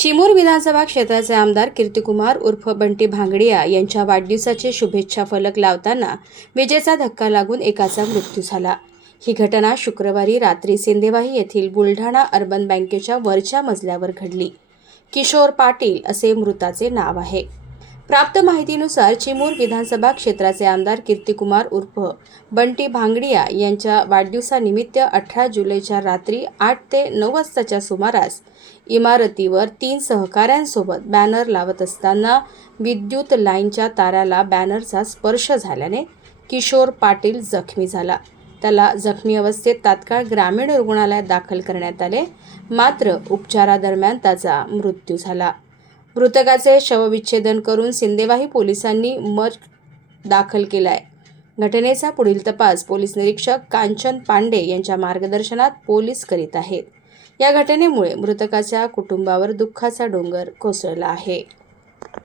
चिमूर विधानसभा क्षेत्राचे आमदार कीर्तिकुमार उर्फ बंटी भांगडिया यांच्या वाढदिवसाचे शुभेच्छा फलक लावताना विजेचा धक्का लागून एकाचा मृत्यू झाला. ही घटना शुक्रवारी रात्री सिंदेवाही येथील बुलढाणा अर्बन बँकेच्या वरच्या मजल्यावर घडली. किशोर पाटील असे मृताचे नाव आहे. प्राप्त माहितीनुसार चिमूर विधानसभा क्षेत्राचे आमदार कीर्तिकुमार उर्फ बंटी भांगडिया यांच्या वाढदिवसानिमित्त अठरा जुलैच्या रात्री आठ ते नऊ वाजताच्या सुमारास इमारतीवर तीन सहकाऱ्यांसोबत बॅनर लावत असताना विद्युत लाईनच्या ताराला बॅनरचा स्पर्श झाल्याने किशोर पाटील जखमी झाला. त्याला जखमी अवस्थेत तात्काळ ग्रामीण रुग्णालयात दाखल करण्यात आले. मात्र उपचारादरम्यान त्याचा मृत्यू झाला. मृतकाचे शवविच्छेदन करून सिंदेवाही पोलिसांनी मत दाखल केलाय. घटनेचा पुढील तपास पोलीस निरीक्षक कांचन पांडे यांच्या मार्गदर्शनात पोलीस करीत आहेत. या घटनेमुळे मृतकाच्या कुटुंबावर दुःखाचा डोंगर कोसळला आहे.